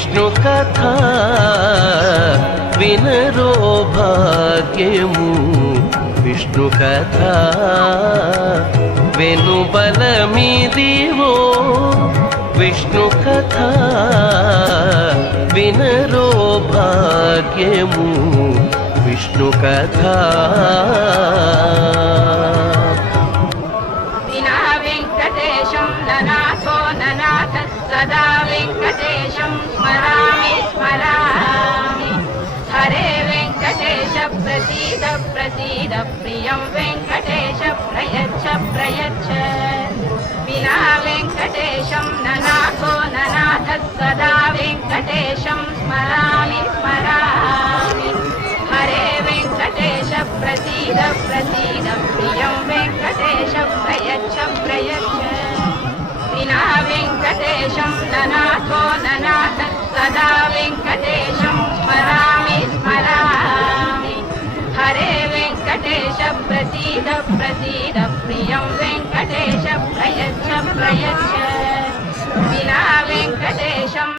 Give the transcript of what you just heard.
విష్ణు కథ వినరో భాగ్యము విష్ణు కథ వెనుబలమిదివో విష్ణు కథ వినరో భాగ్యము విష్ణు కథ వినా వెంకటేశం ననాథో ననాథ సదా వెంకటేశం స్మరామి స్మరామి హరే వెంకటేశ ప్రసీద ప్రసీద ప్రియం వెంకటేశ ప్రయచ్చ ప్రయచ్చ వినా వెంకటేశం ననాథో ననాథ సదా వెంకటేశం స్మరామి స్మరామి హరే వెంకటేశ ప్రసీద ప్రసీద ప్రియం వెంకటేశ ప్రయచ్చ ప్రయచ్చ వినా వెంకటేశం ననాథో ననాథ సదా వెంకటేశం స్మరామి స్మరామి హరే వెంకటేశ ప్రసీద ప్రసీద ప్రియం వెంకటేశ ప్రయచ్చ ప్రయచ్చ